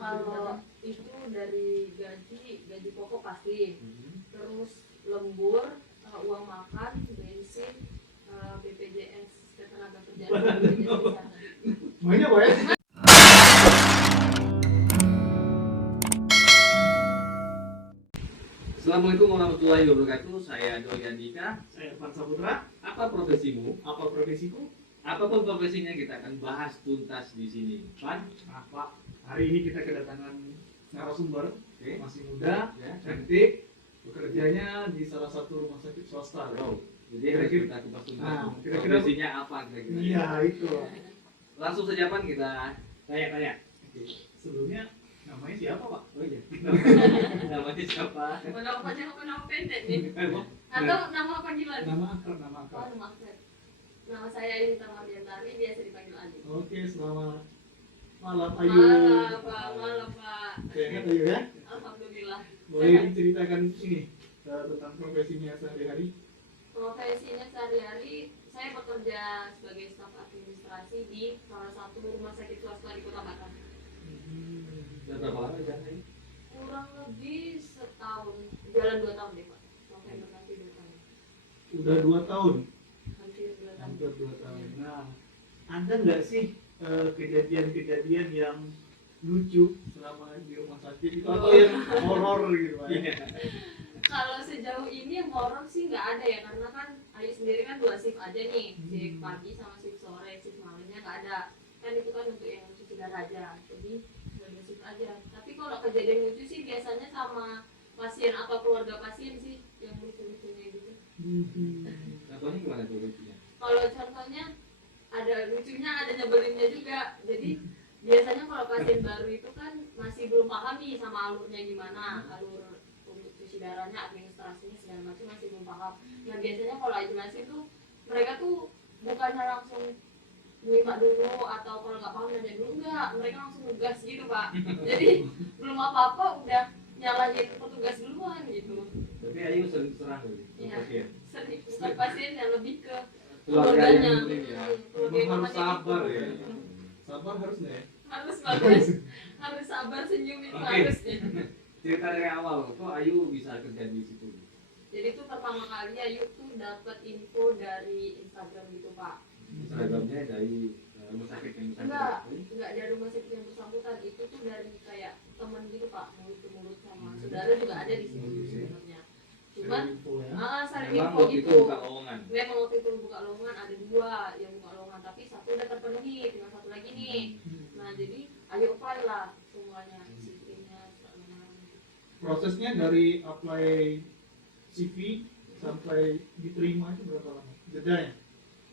Kalau itu dari gaji pokok pasti, terus lembur, uang makan, bensin, BPJS ketenagakerjaan, BPJS kesehatan. Semuanya Pak ya? Assalamualaikum warahmatullahi wabarakatuh. Saya Doi Andika. Saya Irfan Saputra. Apa profesimu? Apa profesiku? Apapun profesinya kita akan bahas tuntas di sini. Pan? Nah Pak, hari ini kita kedatangan narasumber, masih muda, Ya. cantik, bekerjanya di salah satu rumah sakit swasta. Oh, jadi harus Kira-kira- kita kupas tuntas. Nah, kira-kira- Profesinya apa kira-kira? Iya itu. Langsung saja Pan, kita tanya-tanya. Oke. Sebelumnya namanya siapa Pak? Oh iya. Namanya siapa? Mau nama panjang apa nama pendek nih? Atau nama panggilan? Nama akrab, nama Oh, akrab. nama akrab. Nama saya Inta Mardiantari, biasa dipanggil Adi. Oke, selamat malam Ayu. Malam Pak. Sehat Ayu ya? Alhamdulillah. Boleh diceritakan ini tentang profesinya sehari-hari? Profesinya sehari-hari, saya bekerja sebagai staf administrasi di salah satu rumah sakit swasta di Kota Batam. Sudah berapa lama di sana ini? Kurang lebih setahun, jalan 2 tahun deh Pak. November nanti 2 tahun. Udah 2 tahun. Hampir 2 tahun. Hampir 2 tahun. Nah, ada nggak sih kejadian-kejadian yang lucu selama di rumah sakit itu atau yang horor gitu Pak? Ya? Kalau sejauh ini horor sih nggak ada ya, karena kan Ayu sendiri kan 2 shift aja nih, shift pagi sama shift sore, shift malamnya nggak ada. Kan itu kan untuk yang cuci darah aja, jadi 2 shift aja. Tapi kalau kejadian lucu sih biasanya sama pasien atau keluarga pasien sih yang lucu-lucunya gitu. Contohnya gimana tuh lucunya? Kalau contohnya ada lucunya, ada nyebelinnya juga. Jadi biasanya kalau pasien baru itu kan masih belum paham nih sama alurnya gimana, alur untuk cuci darahnya, administrasinya segala macam masih belum paham. Nah biasanya kalau Ayu jelasin tuh mereka tuh bukannya langsung nyimak dulu atau kalau nggak paham nanya dulu, enggak, mereka langsung nugas gitu Pak. Jadi belum apa-apa udah nyalahin petugas duluan gitu. Tapi Ayu sering serang loh. Iya. Pasien. Sering bukan pasien yang lebih ke Keluarga yang keluarganya. penting ya. Keluarga Memang yang harus namanya sabar gitu. ya. Sabar harus nggak ya? Harus bagus, harus sabar, senyum itu Oke. harus ya. Cerita dari awal, kok Ayu bisa kerja di situ? Jadi tuh pertama kali Ayu tuh dapat info dari Instagram gitu Pak. Instagramnya dari rumah sakit yang Enggak dari rumah sakit yang bersangkutan, itu tuh dari kayak temen gitu Pak, mulut ke mulut sama saudara juga ada di situ sebenarnya. Cuman Info ya. saling Memang info waktu itu gitu. buka lowongan. Memang waktu itu buka lowongan, ada 2 yang buka lowongan, tapi 1 udah terpenuhi, tinggal 1 lagi nih. Nah jadi Ayo apply lah semuanya, CV-nya, Prosesnya dari apply CV sampai diterima itu berapa lama? Jedanya?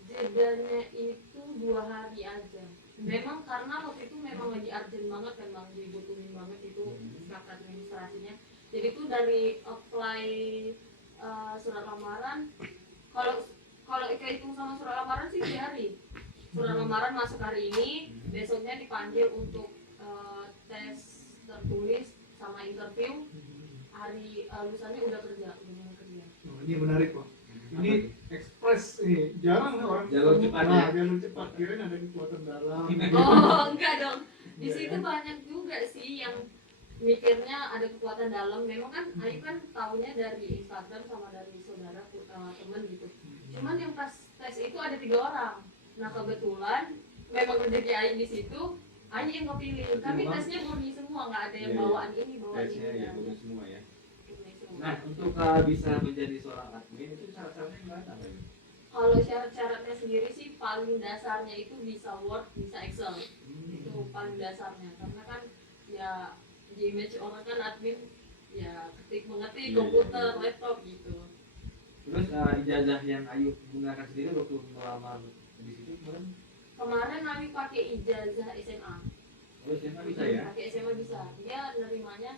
jedanya itu 2 hari aja. Memang karena waktu itu memang lagi urgent banget kan Bang, dibutuhin banget itu staf administrasinya. Jadi itu dari apply surat lamaran, kalau hitung sama surat lamaran sih 3 hari. Surat lamaran masuk hari ini, besoknya dipanggil untuk tes tertulis sama interview. Hari lusannya udah kerja, udah mulai kerja. Oh, ini menarik Pak. Ini ekspres ini jarang nih orang Jalur cepat ya? Nah, jalur cepat, kirain ada kekuatan dalam. Oh enggak dong, di Enggak situ ya? banyak juga sih yang mikirnya ada kekuatan dalam. Memang kan Ayu kan taunya dari Instagram sama dari saudara temen gitu. Cuman yang pas tes itu ada 3 orang. Nah kebetulan memang rezeki Ayu di situ, Ayu yang kepilih. Kami tesnya murni semua, nggak ada yang Iya, iya. bawaan ini bawaan ini. Tesnya ya nggak ada. bagus semua ya. Murni semua. Nah, untuk bisa menjadi seorang admin itu syarat-syaratnya gimana? Kalau syarat-syaratnya sendiri sih paling dasarnya itu bisa Word, bisa Excel. Itu paling dasarnya. Karena kan ya di image orang kan admin ya ketik mengetik, Iya, komputer, iya. laptop gitu. Terus ijazah yang Ayu gunakan sendiri waktu melamar di situ kemarin? Kemarin Ayu pakai ijazah SMA. Oh, SMA bisa ya? Pakai SMA bisa. Dia nerimanya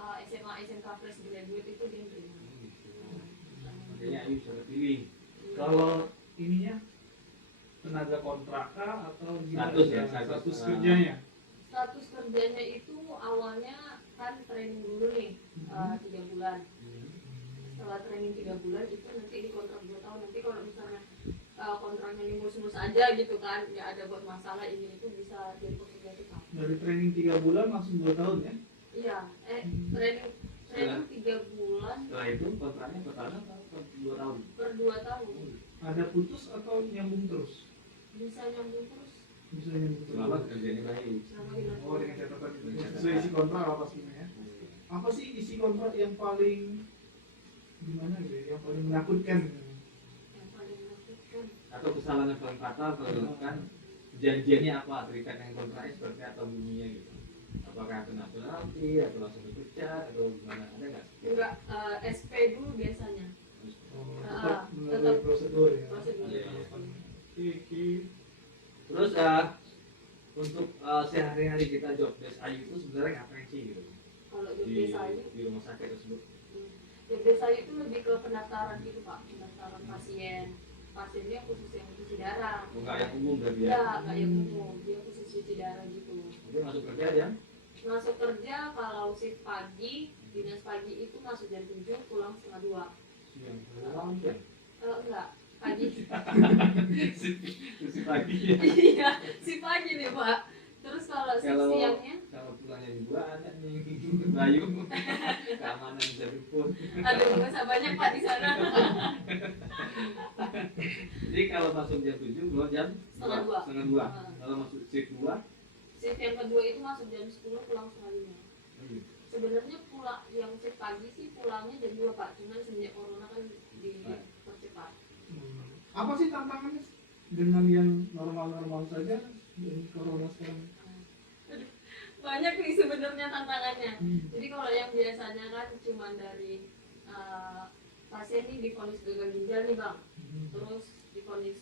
SMA SMK fresh graduate itu dia nerima. Makanya Ayu bisa terpilih. Kalau ininya tenaga kontrak kah atau gimana? Status ya, status kerjanya. Status kerjanya itu awalnya kan training dulu nih 3 bulan. Setelah training 3 bulan itu nanti dikontrak 2 tahun. Nanti kalau misalnya kontraknya ini mulus-mulus aja gitu kan, nggak ada buat masalah ini itu bisa jadi pekerja tetap. Dari training 3 bulan langsung 2 tahun ya? Iya, training 3 bulan Setelah itu kontraknya pertama atau 2 tahun? per 2 tahun Ada putus atau nyambung terus? bisa nyambung terus Bisa nyambung terus. Selama kerjanya baik. selama di Oh, dengan catatan sesuai isi kontrak apa sih ya? Apa sih isi kontrak yang paling gimana gitu ya? Yang paling menakutkan? yang paling menakutkan. Atau kesalahan yang paling fatal kalau dilakukan janjiannya apa, terikat dengan kontraknya seperti apa bunyinya gitu. Apakah kena penalti atau langsung dipecat atau gimana, ada nggak? Enggak, SP dulu biasanya. Oh, Ah, tetap melalui tetap prosedur ya. prosedur. Iya. Oke. Terus untuk sehari-hari kita job desk Ayu itu sebenarnya ngapain sih gitu Kalau job di, desk Ayu, di rumah sakit tersebut? job desk Ayu itu lebih ke pendaftaran gitu Pak, pendaftaran pasiennya khusus yang cuci darah. Enggak yang umum berarti ya? Enggak, enggak yang umum, dia khusus cuci darah gitu. Jadi masuk kerja ya? Masuk kerja kalau shift pagi, dinas pagi itu masuk jam 7, pulang setengah 2. Siang, malam ya? Enggak, pagi. Terus pagi ya? Iya, si pagi nih Pak. Terus kalau shift Kalau siangnya, kalau pulangnya di gua ada nih Bayu keamanan bisa dipun. aduh nggak usah banyak Pak di sana. Jadi kalau masuk jam 7 pulang jam Setengah 2. setengah 2. Kalau masuk shift 2 Shift yang kedua itu masuk jam 10, pulang setengah 5. Sebenarnya pulang yang shift pagi sih pulangnya jam 2 Pak, cuman semenjak corona kan dipercepat. Apa sih tantangannya dengan yang normal-normal saja dan corona sekarang? Banyak nih sebenarnya tantangannya. Jadi kalau yang biasanya kan cuman dari pasien nih divonis gagal ginjal nih Bang, terus divonis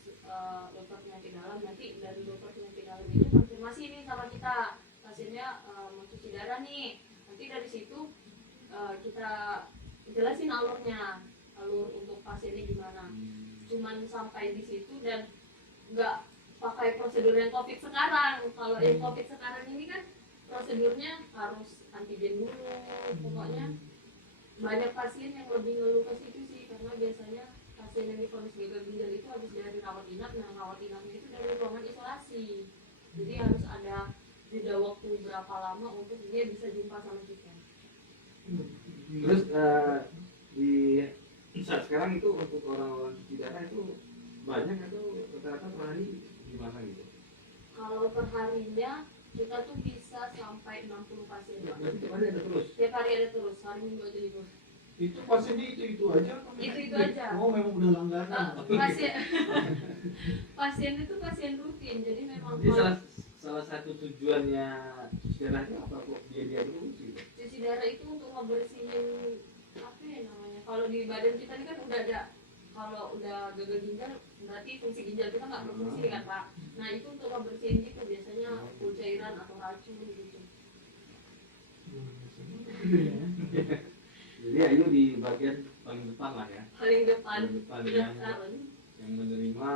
dokter penyakit dalam, nanti dari dokter penyakit dalam itu konfirmasi nih sama kita, pasiennya mau cuci darah nih, nanti dari situ kita jelasin alur untuk pasiennya gimana. Cuman sampai di situ dan nggak pakai prosedur yang COVID sekarang. Kalau yang COVID sekarang ini kan prosedurnya harus antigen dulu, pokoknya banyak pasien yang lebih ngeluh ke situ sih, karena biasanya pasien yang divonis gagal ginjal itu habis dari rawat inap, nah rawat inapnya itu dari ruangan isolasi, jadi harus ada jeda waktu berapa lama untuk dia bisa jumpa sama kita. Terus di saat sekarang itu untuk orang-orang cuci darah itu banyak atau rata-rata per hari gimana gitu? Kalau perharinya kita tuh bisa sampai 60 pasien Pak. Berarti tiap hari ada terus? Tiap hari ada terus, hari Minggu aja libur. Itu pasiennya itu aja? apa? Itu aja. Oh, memang udah langganan. Pasien itu pasien rutin, jadi memang Jadi kalau salah satu tujuannya cuci darah itu apa kok dia terus gitu? cuci darah itu untuk ngebersihin apa ya namanya, kalau di badan kita ini kan udah ada, kalau udah gagal ginjal berarti fungsi ginjal kita nggak berfungsi kan Pak. Nah itu untuk ngebersihin gitu, biasanya full cairan atau racun gitu. Jadi Ayu di bagian paling depan lah ya, Paling depan Paling depan yang pendaftaran. menerima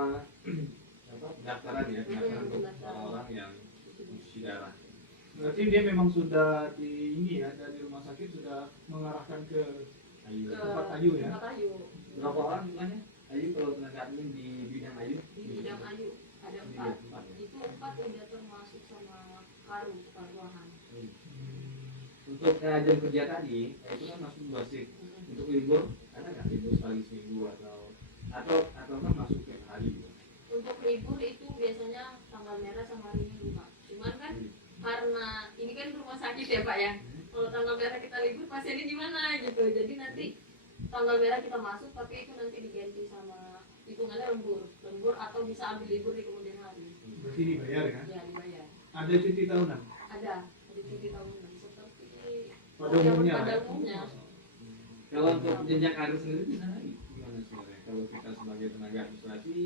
apa pendaftaran ya, pendaftaran untuk Pendaftaran. orang-orang yang cuci darah. Berarti dia memang sudah di ini ya, dari rumah sakit sudah mengarahkan ke Ayu. Ke tempat Ayu ya? tempat Ayu. Berapa orang jumlahnya? Ayu kalau tenaga admin di bidang Ayu? Di bidang Ayu ada Di 4. tempat ya. Itu 4 udah termasuk sama Karu, ruangan. Untuk jam kerja tadi, itu kan masuk 2 shift. Untuk libur, ada nggak libur sekali seminggu atau kan masuk tiap hari gitu? Untuk libur itu biasanya tanggal merah sama hari Minggu Pak. Cuman kan karena ini kan rumah sakit ya Pak ya. Kalau tanggal merah kita libur pasiennya gimana gitu. Jadi nanti tanggal merah kita masuk, tapi itu nanti diganti sama hitungannya lembur atau bisa ambil libur di kemudian hari. Berarti dibayar kan? Ya dibayar. Ada cuti tahunan? Ada cuti tahunan seperti Pada umumnya pada lah ya? umumnya. Kalau untuk jenjang karir sendiri di sana gimana sebenarnya? Kalau kita sebagai tenaga administrasi,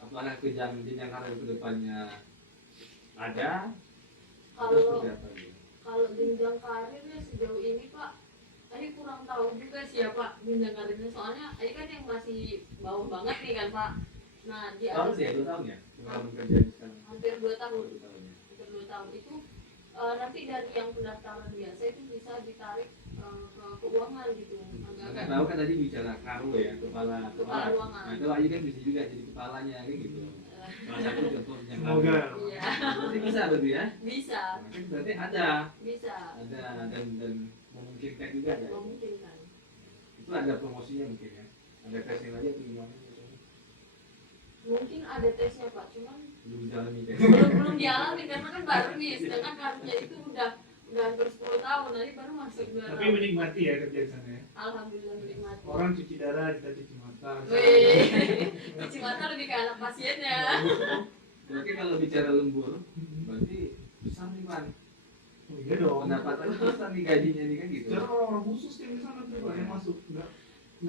apakah jenjang karir ke depannya ada? Atau Kalau seperti apa gitu? kalau jenjang karirnya sejauh ini Pak, Ayu kurang tahu juga sih ya Pak jenjang karirnya, soalnya Ayu kan yang masih bawah banget nih kan Pak. Nah di Tahun atas ya, 2 tahun ya? Pengalaman kerja di sekarang. hampir 2 tahun. 2 tahun ya. Hampir 2 tahun itu nanti dari yang pendaftaran biasa itu bisa ditarik ke keuangan gitu. Nggak tahu kan tadi bicara karo ya, kepala Kepala ruangan. Nah kalau Ayu kan bisa juga jadi kepalanya kayak gitu. Salah satu contoh yang Semoga. Iya, berarti bisa berarti ya. bisa, Nah, kan berarti ada bisa, dan memungkinkan juga ya. memungkinkan. Itu ada promosinya mungkin ya. Ada tesnya lagi atau gimana? Mungkin ada tesnya Pak, cuman Belum jalani tes. belum dialami karena kan baru nih, sedangkan karirnya itu udah hampir 10 tahun, nanti baru masuk 2 Tapi tahun. menikmati ya kerja di sana ya. Alhamdulillah menikmati. Orang cuci darah, kita cuci mata. Wih, cuci mata lebih ke anak pasiennya. Berarti kalau bicara lembur, berarti besar nih Pan. Oh, iya dong. Pendapatan besar nih gajinya nih kan gitu. Sekarang orang-orang khusus yang di sana tuh Pak, yang masuk enggak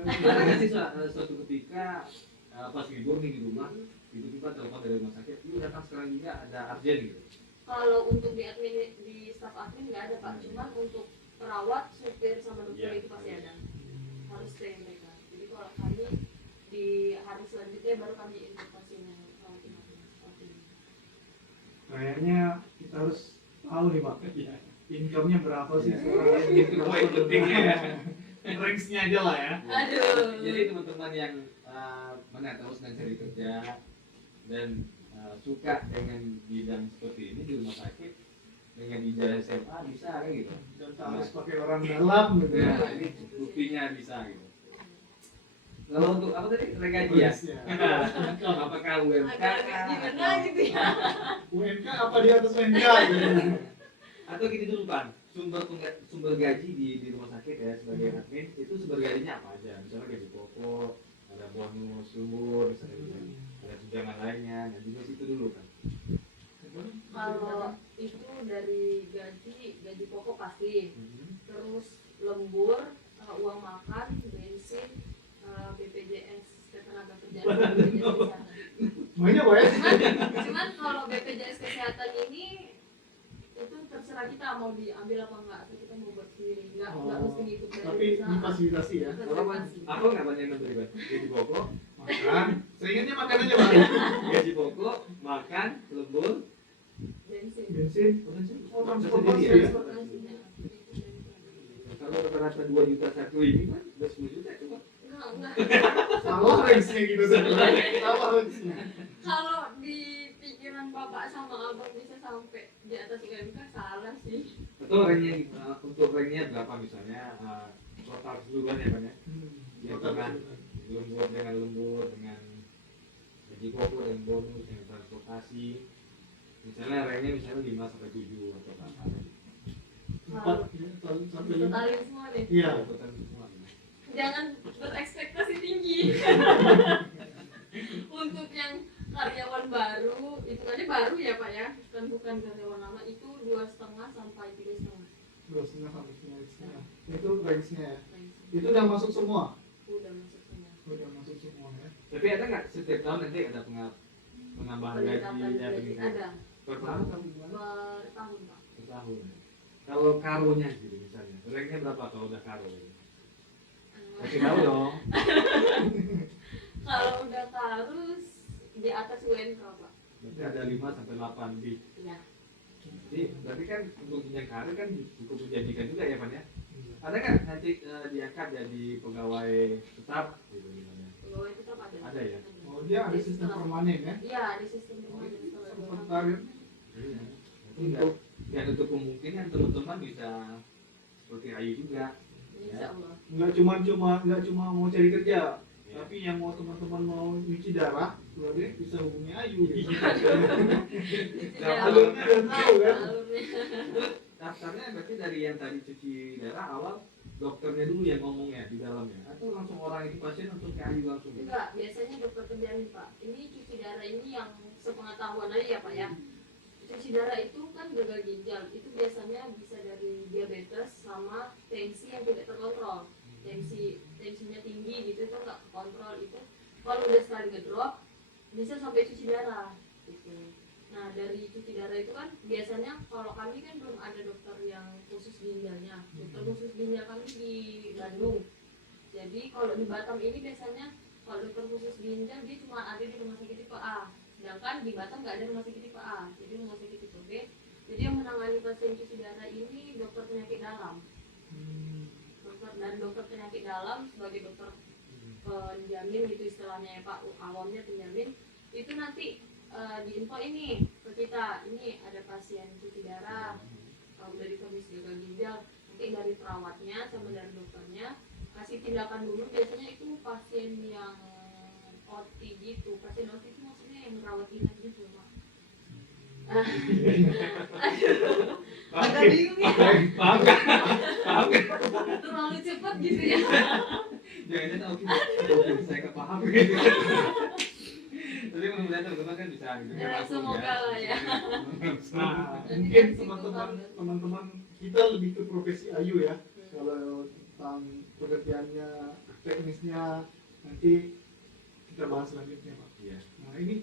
Ada nggak sih suatu ketika pas libur nih di rumah, tiba-tiba telepon dari rumah sakit, lu datang sekarang juga ada urgent gitu. Kalau untuk di admin, di staf admin nggak ada Pak, cuman untuk perawat, supir sama dokter Iya. itu pasti ada. Harus stay mereka. Jadi kalau kami di hari selanjutnya baru kami info pasiennya Kayaknya kita harus tahu nih Pak, Iya. income-nya berapa sih Iya. sekarang? Itu poin pentingnya ya. Ranks-nya aja lah ya. Aduh. Jadi teman-teman yang mana tahu sedang cari kerja dan suka dengan bidang seperti ini di rumah sakit dengan ijazah SMA bisa kan gitu. Dan tak harus pakai orang dalam gitu ya. Nah, ini buktinya bisa gitu. Kalau untuk apa tadi regaji ya? Bonusnya. Apakah UMK Agak gimana gitu ya. UMK apa di atas UMK gitu. atau gini dulu Pan, sumber gaji di rumah sakit ya sebagai admin itu sumber gajinya apa aja? Misalnya gaji pokok, ada bonus lembur, misalnya gitu. Ada tunjangan lainnya, dan juga situ dulu kan. Kalau itu dari gaji pokok pasti, terus lembur, uang makan, bensin, BPJS ketenaga kerjaan, BPJS kesehatan. Semuanya Pak ya. Cuman kalau BPJS kesehatan ini itu terserah kita mau diambil apa enggak, atau kita mau buat sendiri, enggak mesti ngikut dari Tapi difasilitasi ya. Kalau Pan, apa nggak banyak yang beri Pan? Gaji pokok, Makan. Seingatnya makan aja Pak. gaji pokok, makan, lembur, bensin. Bensin. Oh, transportasi ya. Transportasinya. Kalau rata-rata 2 juta satu ini kan udah 10 juta itu Pak. Enggak. Salah ranks-nya gitu sebenarnya. Salah ranks-nya. Kalau di pikiran bapak sama abang bisa sampai di atas UMK salah sih. Atau ranknya untuk ranknya berapa misalnya total keseluruhan ya Pan ya? Ya dengan lembur dengan gaji pokok dan bonus dengan transportasi. Misalnya ranknya misalnya 5 sampai 7 atau berapa. 4 sampai 5. Totalin semua nih. Iya. Total semua. Jangan berekspektasi tinggi. Untuk yang karyawan baru, hitungannya baru ya Pak ya, bukan karyawan lama, itu 2,5 sampai 3,5. 2,5 sampai 3,5. Itu ranks-nya ya. Itu udah masuk semua. Udah masuk semua. Udah masuk semua ya. Tapi ada nggak setiap tahun nanti ada penambahan Peningkatan gaji gaji peningkatan? ada Per tahun atau gimana? per tahun Pak. Per tahun. Kalau karonya gitu misalnya, ranknya berapa kalau udah karo? Kasih tahu dong. Kalau udah harus di atas UMK Pak. Berarti ada 5 sampai 8 lebih. Ya. Jadi berarti kan untuk jenjang karir kan cukup menjanjikan juga ya Pan ya? Ada nggak nanti diangkat jadi pegawai tetap gitu misalnya? Pegawai tetap ada. Ada ya? Oh, dia ada sistem permanen ya. Iya, ada sistem permanen. Sistem karir. Iya. Untuk dan untuk kemungkinan teman-teman bisa seperti Ayu juga. Insya Allah. Nggak cuma mau cari kerja, Ya. tapi yang mau teman-teman mau nyuci darah, keluarga bisa hubungi Ayu. Gitu. Tidak. Alurnya udah tahu kan. Alurnya. Daftarnya berarti dari yang tadi cuci darah awal dokternya dulu yang ngomongnya di dalamnya atau langsung orang itu pasien langsung ke Ayu langsung? Enggak, biasanya dokter kerjaan Pak. Ini cuci darah ini yang sepengetahuan aja ya Pak ya. Cuci darah itu kan gagal ginjal, itu biasanya bisa dari diabetes sama tensi yang tidak terkontrol. Tensinya tinggi gitu itu nggak kontrol itu. Kalau udah sekali ngedrop bisa sampai cuci darah gitu. Nah dari cuci darah itu kan biasanya kalau kami kan belum ada dokter yang khusus ginjalnya. Dokter khusus ginjal kami di Bandung. Jadi kalau di Batam ini biasanya kalau dokter khusus ginjal dia cuma ada di rumah sakit tipe A. Sedangkan di Batam nggak ada rumah sakit tipe A. Jadi rumah sakit tipe B Jadi yang menangani pasien cuci darah ini dokter penyakit dalam. Dokter penyakit dalam sebagai dokter penjamin gitu istilahnya ya Pak, awamnya penjamin itu nanti diinfo ini ke kita, ini ada pasien cuci darah, udah divonis gagal ginjal, nanti dari perawatnya sama dari dokternya kasih tindakan dulu. Biasanya itu pasien yang OT gitu, pasien OT itu maksudnya yang merawat inap gitu Pak. Agak bingung ya. Paham kan? Paham kan? Terlalu cepat gitu ya. Jangan-jangan oke, saya kepaham gitu. Tapi mudah-mudahan teman-teman kan bisa gitu. Semoga lah ya. Nah, mungkin teman-teman kita lebih ke profesi Ayu ya. Kalau tentang pekerjaannya, teknisnya nanti kita bahas selanjutnya Pak. Iya. Nah ini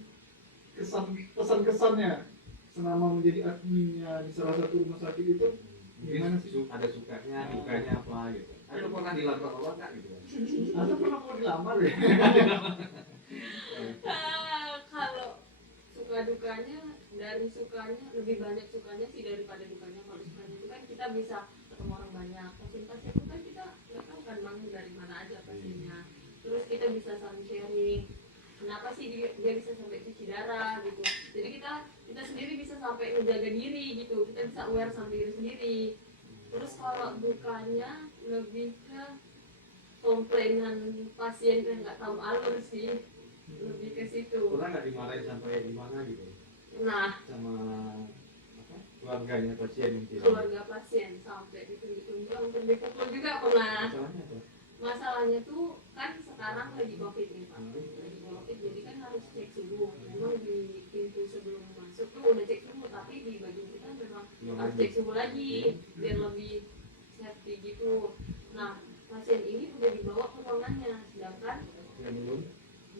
pesan-kesannya selama menjadi adminnya di salah satu rumah sakit itu gimana sih? Ada sukanya, dukanya apa gitu. Ada pernah dilamar orang nggak gitu? Atau pernah mau dilamar ya? Kalau suka dukanya, dari sukanya lebih banyak sukanya sih daripada dukanya. Kalau sukanya itu kan kita bisa ketemu orang banyak, pasien-pasien itu kan kita nggak tahu kan bang dari mana aja pasiennya. Terus kita bisa saling sharing kenapa sih dia bisa sampai cuci darah gitu. Jadi kita sendiri bisa sampai menjaga diri gitu, kita bisa aware sama diri sendiri. Terus kalau dukanya lebih ke komplainan pasien yang nggak tahu alur sih, lebih ke situ. Pernah nggak dimarahin sampai di mana gitu? Nah, Sama apa? Keluarganya pasien mungkin. keluarga pasien sampai ditunjuk-tunjuk, sampai dipukul juga pernah. Masalahnya apa? Masalahnya tuh kan sekarang lagi covid nih Pak, lagi covid, jadi kan harus cek suhu. Memang di pintu sebelum masuk tuh udah cek suhu, tapi di bagian kita memang harus cek suhu lagi biar lebih safety gitu. Nah, pasien ini udah dibawa ke ruangannya, sedangkan Yang belum?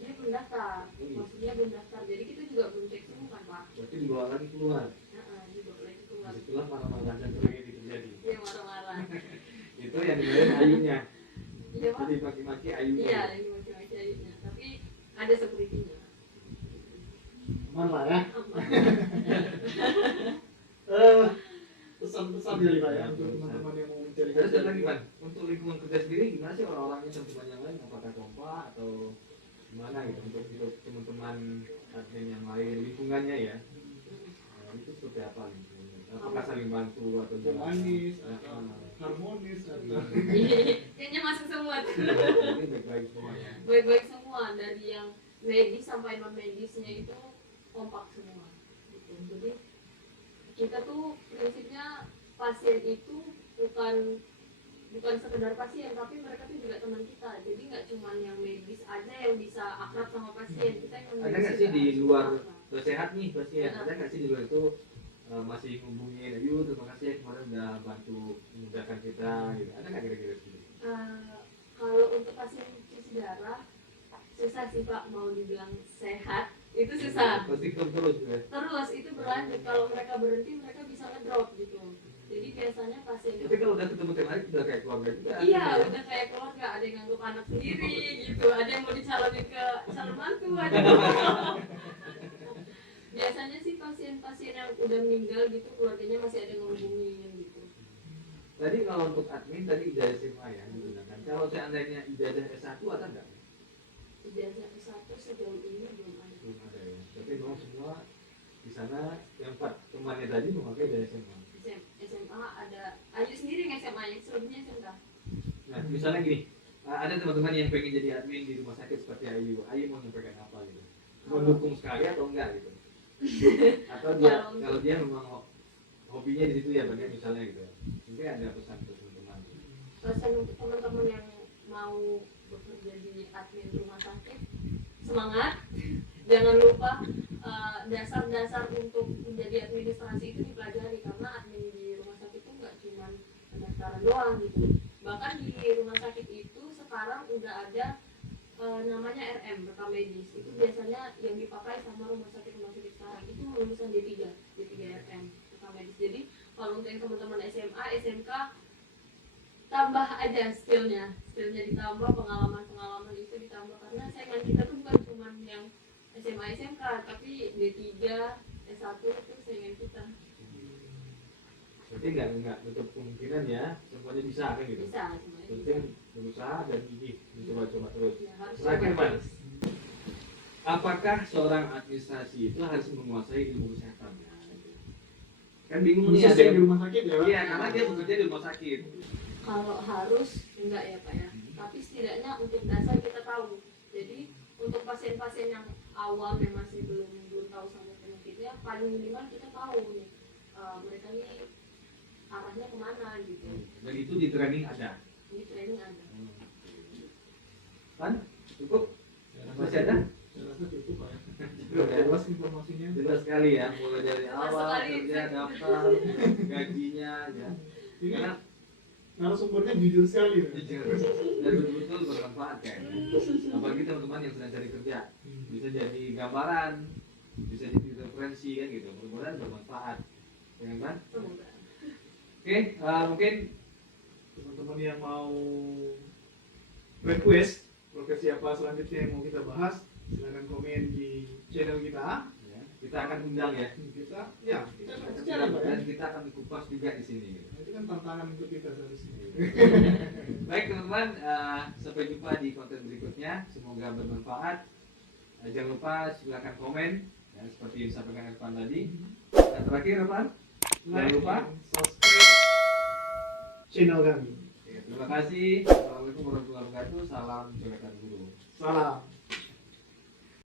dia belum daftar, maksudnya belum daftar, jadi kita juga belum cek suhu kan Pak. Berarti dibawa lagi keluar. Dibawa lagi keluar. Disitulah marah-marah dan sering ini terjadi. Dia marah-marah. Itu yang dimarahin ayunya. Iya Pak. Jadi maki-maki ayunya. Iya, ini macam-macam ayunya, tapi ada security-nya. Aman lah ya. Pesan-pesan dari Pak ya untuk teman-teman yang mau mencari Terus ada lagi Pak, untuk lingkungan kerja sendiri gimana sih orang-orangnya teman-teman yang lain, apakah kompak atau gimana gitu untuk teman-teman admin yang lain, lingkungannya ya? Nah, itu seperti apa lingkungannya? Apakah saling bantu atau Humanis, gimana? atau harmonis, atau Kayaknya masuk semua tuh. Ini baik-baik semua ya. Baik-baik semua, dari yang medis sampai non medisnya itu kompak semua gitu. Jadi kita tuh prinsipnya pasien itu bukan sekedar pasien, tapi mereka tuh juga teman kita. Jadi nggak cuma yang medis aja yang bisa akrab sama pasien, kita yang Ada medis nggak sih juga di harus luar akrab. udah sehat nih pasien? Ada nggak sih di luar itu masih hubungin, ayo terima kasih ya kemarin udah bantu memudahkan kita gitu. Ada nggak kira-kira gitu? Kalau untuk pasien cuci darah susah sih Pak, mau dibilang sehat itu susah. Pasti terus ya. Terus itu berlanjut, kalau mereka berhenti mereka bisa ngedrop gitu. Jadi biasanya pasien Tapi kalau udah ketemu tiap hari udah kayak keluarga juga. iya udah kayak keluarga, ada yang nganggep anak sendiri gitu, ada yang mau dicalonin ke calon mantu, ada yang biasanya sih pasien-pasien yang udah meninggal gitu keluarganya masih ada yang ngehubungin gitu. Tadi kalau untuk admin tadi ijazah SMA ya digunakan. Kalau seandainya ijazah S1 ada nggak? Ijazah S1 sejauh ini belum ada. Belum ada ya. Tapi memang semua di sana yang 4 temannya tadi memakai ijazah SMA. SMA ada, Ayu sendiri yang SMA, yang selebihnya SMK. Nah, misalnya gini, ada teman-teman yang pengen jadi admin di rumah sakit seperti Ayu. Ayu mau menyampaikan apa gitu? Mendukung sekali atau enggak gitu? Atau dia kalau dia memang hobinya di situ ya bagian misalnya gitu. Mungkin ada pesan untuk teman-teman. Pesan untuk teman-teman yang mau bekerja di admin rumah sakit, semangat. Jangan lupa dasar-dasar untuk menjadi administrasi itu dipelajari, karena admin di rumah sakit itu nggak cuma pendaftaran doang gitu. Bahkan di rumah sakit itu sekarang udah ada namanya RM, rekam medis. Itu biasanya yang dipakai sama rumah sakit sekarang itu lulusan D3 RM, rekam medis. Jadi kalau untuk yang teman-teman SMA, SMK, tambah aja skillnya ditambah, pengalaman itu ditambah, karena saingan kita tuh bukan cuma yang SMA SMK, tapi D3 S1 itu saingan kita. Berarti nggak tutup kemungkinan ya, semuanya bisa kan gitu. Bisa semuanya. Penting berusaha dan gigih, mencoba-coba terus. Ya, harus Terakhir, coba Pak. terus. Apakah seorang administrasi itu harus menguasai ilmu kesehatan? Kan bingung nih, ada Khususnya di yang rumah sakit ya Pak? iya, karena dia bekerja di rumah sakit. Kalau harus enggak ya Pak ya, tapi setidaknya untuk dasar kita tahu. Jadi untuk pasien-pasien yang awam yang masih belum tahu sama penyakitnya, paling minimal kita tahu nih mereka ini arahnya kemana gitu. Dan itu di training ada. Ini training ada. Kan? Cukup? Masih ada? Saya rasa cukup Pak ya. Cukup ya? Jelas informasinya. Jelas sekali ya, mulai dari Jelas awal sekali. kerja, daftar, gajinya, ya. Ini Karena narasumbernya jujur sekali ya. jujur dan betul-betul bermanfaat kayaknya. Apalagi teman-teman yang sedang cari kerja, bisa jadi gambaran, bisa jadi referensi kan gitu. Mudah-mudahan bermanfaat, ya kan? Semoga. Oke, mungkin Teman-teman yang mau request profesi apa selanjutnya yang mau kita bahas, silakan komen di channel kita. ya, kita akan undang ya. Kita akan bicara Pak ya. Dan kita akan kupas juga di sini. Gitu. Itu kan tantangan untuk kita seharusnya. Baik teman-teman, sampai jumpa di konten berikutnya. Semoga bermanfaat. Jangan lupa silakan komen, ya, seperti yang disampaikan Irfan tadi. Dan terakhir Irfan, jangan lupa. subscribe channel kami. Ya, terima kasih. Assalamualaikum warahmatullahi wabarakatuh. Salam coretan guru. Salam.